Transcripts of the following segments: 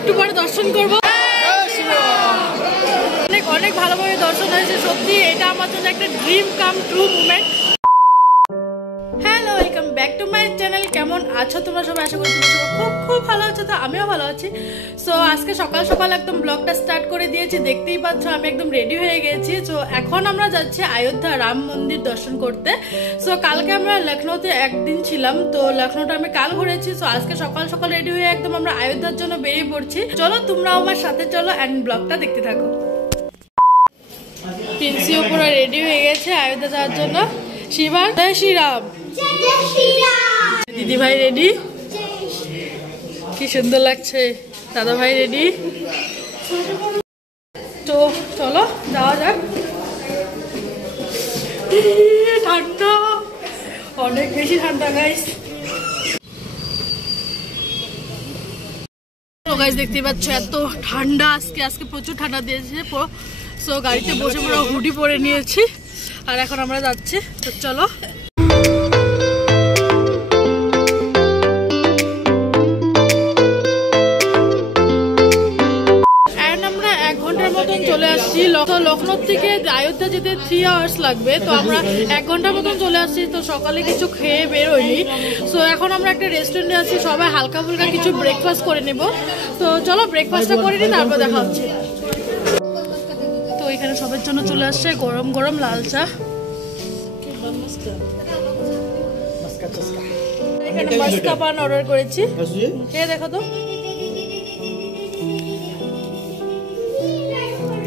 একটু পরে দর্শন করব। অনেক অনেক ভালোভাবে দর্শন হয়েছে, সত্যি এটা আমার জন্য একটা dream come true movement. Hello, welcome back to my channel. কেমন আছো তোমরা সবাই? আশা করছি তোমরা খুব খুব ভালো আছো। তো আমিও ভালো আছি। সো আজকে সকাল সকাল একদম ব্লগটা স্টার্ট করে দিয়েছি, দেখতেই পাচ্ছ আমি একদম রেডি হয়ে গেছি। তো এখন আমরা যাচ্ছি অযোধ্যা রাম মন্দির দর্শন করতে। সো কালকে আমরা লখনৌতে একদিন ছিলাম, তো লখনৌটা আমি কাল ঘুরেছি। সো আজকে সকাল সকাল রেডি হয়ে একদম আমরা অযোধ্যার জন্য বেরিয়ে পড়ছি। চলো তোমরাও আমার সাথে চলো এন্ড ব্লগটা দেখতে থাকো। প্রিন্সিও পুরো রেডি হয়ে গেছে অযোধ্যা যাওয়ার জন্য। শিবা, জয় শ্রীরাম। দিদি ভাই রেডি, কি সুন্দর লাগছে। দাদা ভাই রেডি। তো চলো যাওয়া যাক। ঠান্ডা, অনেক বেশি ঠান্ডা গাইস। গাইস দেখতেই পাচ্ছ এত ঠান্ডা, আজকে প্রচুর ঠান্ডা দিয়েছে। সো গাড়িতে বসে পুরো হুডি পরে নিয়েছি আর এখন আমরা যাচ্ছি। তো চলো। চলে আসছি লখনৌ থেকে অযোধ্যা যেতে 3 আওয়ার্স লাগবে, তো আমরা 1 ঘন্টার মতন চলে আসছি। তো সকালে কিছু খেয়ে বের হইনি। সো এখন আমরা একটা রেস্টুরেন্টে আছি, সবাই হালকা ফুলকা কিছু ব্রেকফাস্ট করে নেব। তো চলো ব্রেকফাস্টটা করে নিই, তারপর দেখা হচ্ছে। তো এখানে সবার জন্য চলে আসছে গরম গরম লাল চা। এখানে মাস্কা পান অর্ডার করেছি, খেয়ে দেখো তো।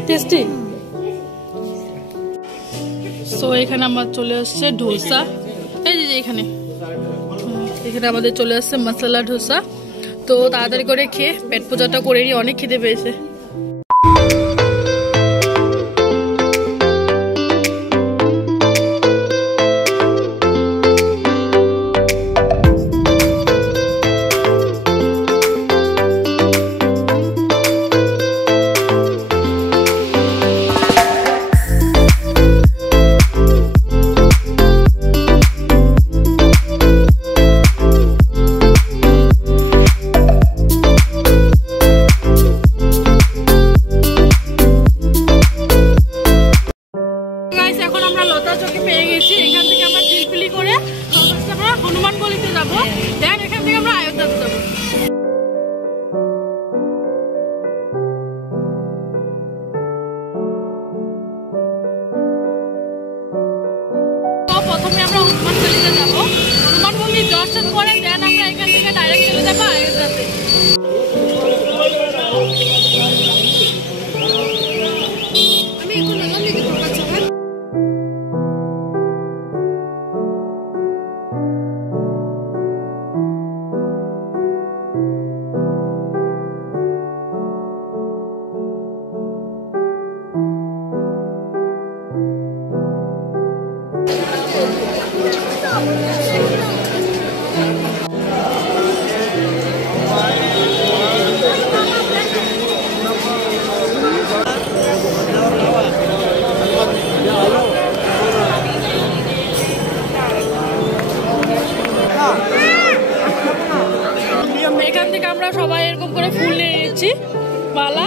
টেস্টি। সো এখানে আমার চলে আসছে ডোসা। এই যে এখানে আমাদের চলে আসছে মশলা ডোসা। তো তাড়াতাড়ি করে খেয়ে পেট পূজাটা করে নিই, অনেক খিদে পেয়েছে। হনুমান গলিতে যাবো, দেন এখান থেকে আমরা অযোধ্যাতে যাবো। তো প্রথমে আমরা হনুমান গলিতে যাবো, হনুমান গলি দর্শন করে দেন আমরা এখান থেকে ডাইরেক্ট চলে যাবো অযোধ্যাতে। আমি এখন আমার দিকে ফোকাস করব। এখান থেকে আমরা সবাই এরকম করে ফুল নিয়ে নিয়েছি, মালা।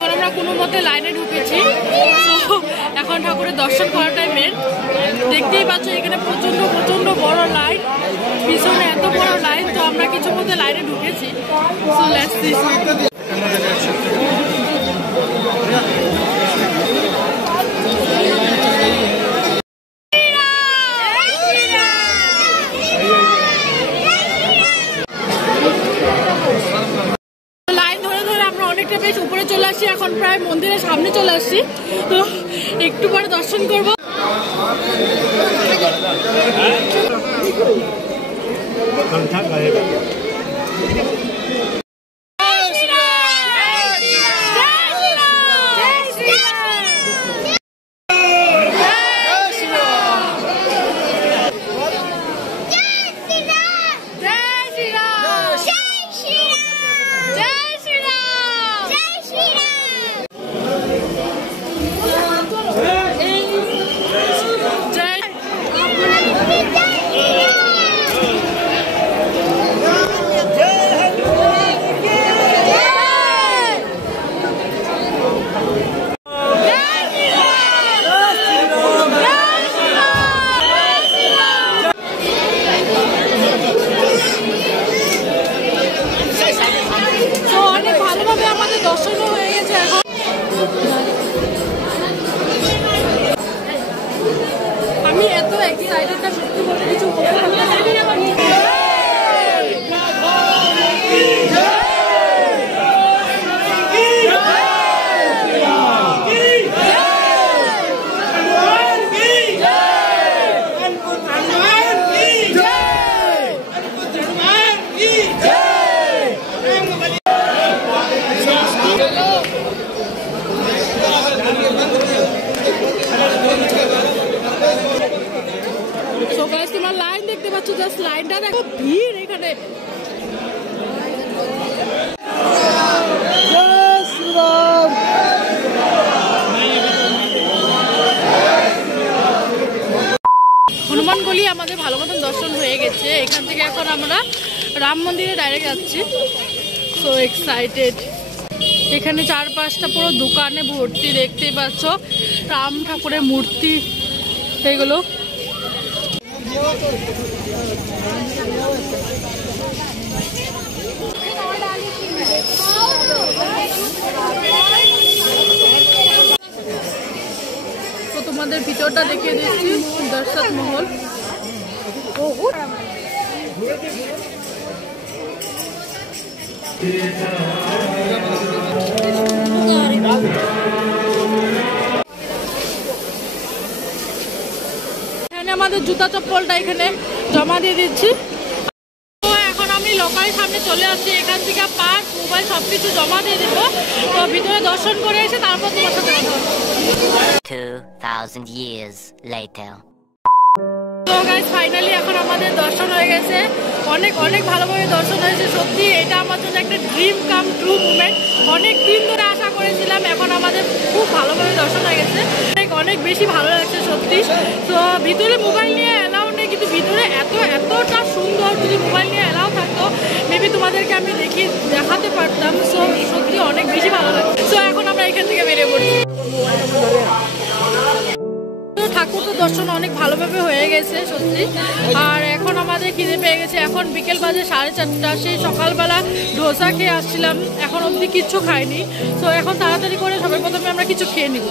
আমরা কোনো মতে লাইনে ঢুকেছি। তো এখন ঠাকুরের দর্শন করাটাই মেন। দেখতেই পাচ্ছ এখানে প্রচন্ড প্রচন্ড বড় লাইন, পিছনে এত বড় লাইন। তো আমরা কিছু মধ্যে লাইনে ঢুকেছি। So let's see. বেশ উপরে চলে আসছি, এখন প্রায় মন্দিরের সামনে চলে আসছি। তো একটু পরে দর্শন করব। এক্সাইটেড না সত্যি বলতে কিছু বলতে পারছি না। তোমার লাইন দেখতে পাচ্ছ, জাস্ট লাইনটা দেখো, ভিড় এখানে। হনুমানগলি আমাদের ভালো মতন দর্শন হয়ে গেছে। এখান থেকে এখন আমরা রাম মন্দিরে ডাইরেক্ট যাচ্ছি। So excited. এখানে চারপাশটা পুরো দোকানে ভর্তি, দেখতেই পাচ্ছ রাম ঠাকুরের মূর্তি এগুলো। তো তোমাদের ভিতরটা দেখিয়ে দিচ্ছি, দর্শক মহল। এখানে আমাদের জুতা চপ্পলটা এখানে জমা দিয়ে দিচ্ছি। এখন আমি লোকালের সামনে চলে আসছি। এখান থেকে পার্স, মোবাইল সবকিছু জমা দিয়ে দেবো। তো ভিতরে দর্শন করে এসে তারপর তোমার সাথে কথা বলবো। 2000 years later. তো গাইস ফাইনালি এখন আমাদের দর্শন হয়ে গেছে। অনেক অনেক ভালোভাবে দর্শন হয়েছে। সত্যি এটা আমার জন্য একটা ড্রিম কাম ট্রু মুভমেন্ট। অনেক দিন ধরে আশা করেছিলাম, এখন আমাদের খুব ভালোভাবে দর্শন হয়ে গেছে। অনেক বেশি ভালো লাগছে সত্যি। তো ভিতরে মোবাইল নিয়ে অ্যালাউ নেই, কিন্তু ভিতরে এতটা সুন্দর। যদি মোবাইল নিয়ে অ্যালাউ থাকতো মেবি তোমাদেরকে আমি দেখাতে পারতাম। সো সত্যি অনেক বেশি ভালো লাগছে। তো এখন আমরা এখান থেকে বেরিয়ে পড়ছি। ঠাকুর তো দর্শন অনেক ভালোভাবে হয়ে গেছে সত্যি। আর এখন আমাদের খিদে পেয়ে গেছে। এখন বিকেল বাজে 4:30। সেই সকালবেলা ডোসা খেয়ে আসছিলাম, এখন অবধি কিচ্ছু খাইনি। তো এখন তাড়াতাড়ি করে সবার প্রথমে আমরা কিছু খেয়ে নিব।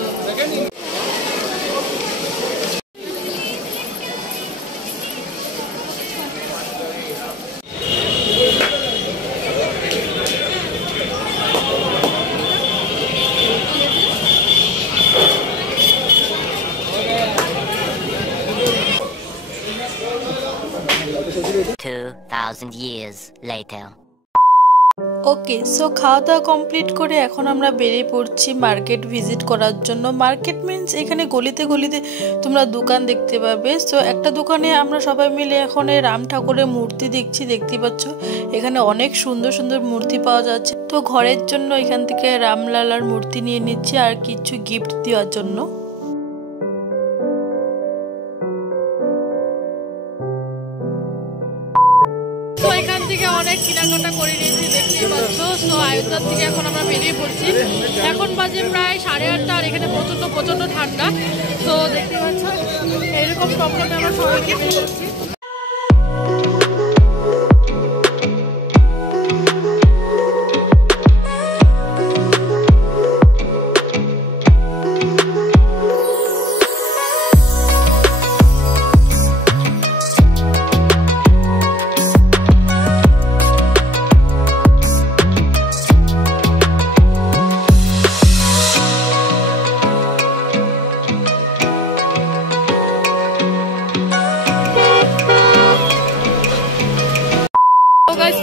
years later. ওকে, সো খাওয়া দাওয়া কমপ্লিট করে এখন আমরা বেরিয়ে পড়ছি মার্কেট ভিজিট করার জন্য। মার্কেট মিনস এখানে গলিতে গলিতে তোমরা দোকান দেখতে পাবে। সো একটা দোকানে আমরা সবাই মিলে এখন এই রাম ঠাকুরের মূর্তি দেখছি, দেখতে পাচ্ছ এখানে অনেক সুন্দর সুন্দর মূর্তি পাওয়া যাচ্ছে। তো ঘরের জন্য এখান থেকে রামলালার মূর্তি নিয়ে নিচ্ছি আর কিছু গিফট দেওয়ার জন্য। এখান থেকে অনেক কেনাকাটা করে নিয়েছি, দেখতেই পাচ্ছ। তো আয়োধ্যার থেকে এখন আমরা বেরিয়ে পড়ছি। এখন বাজে প্রায় 8:30 আর এখানে প্রচন্ড ঠান্ডা। তো দেখতে পাচ্ছ এরকম প্রবলেমে আমরা সবাইকে বেরিয়ে পড়ছি।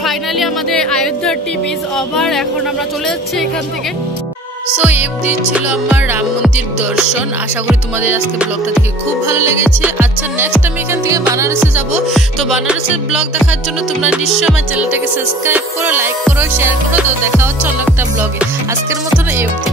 ফাইনালি আমাদের আয়োধ্যার ট্রিপ ইজ ওভার। এখন আমরা চলে যাচ্ছি এখান থেকে। সো এফডি ছিল আমার রাম মন্দির দর্শন। আশা করি তোমাদের আজকে ব্লগটা দেখে খুব ভালো লেগেছে। আচ্ছা, নেক্সট আমি এখান থেকে বানারসে যাব। তো বানারসের ব্লগ দেখার জন্য তোমরা নিশ্চয়ই আমার চ্যানেলটাকে সাবস্ক্রাইব করো, লাইক করো, শেয়ার করো। তো দেখা হচ্ছে অন্য একটা ব্লগে। আজকের মতন এফডি।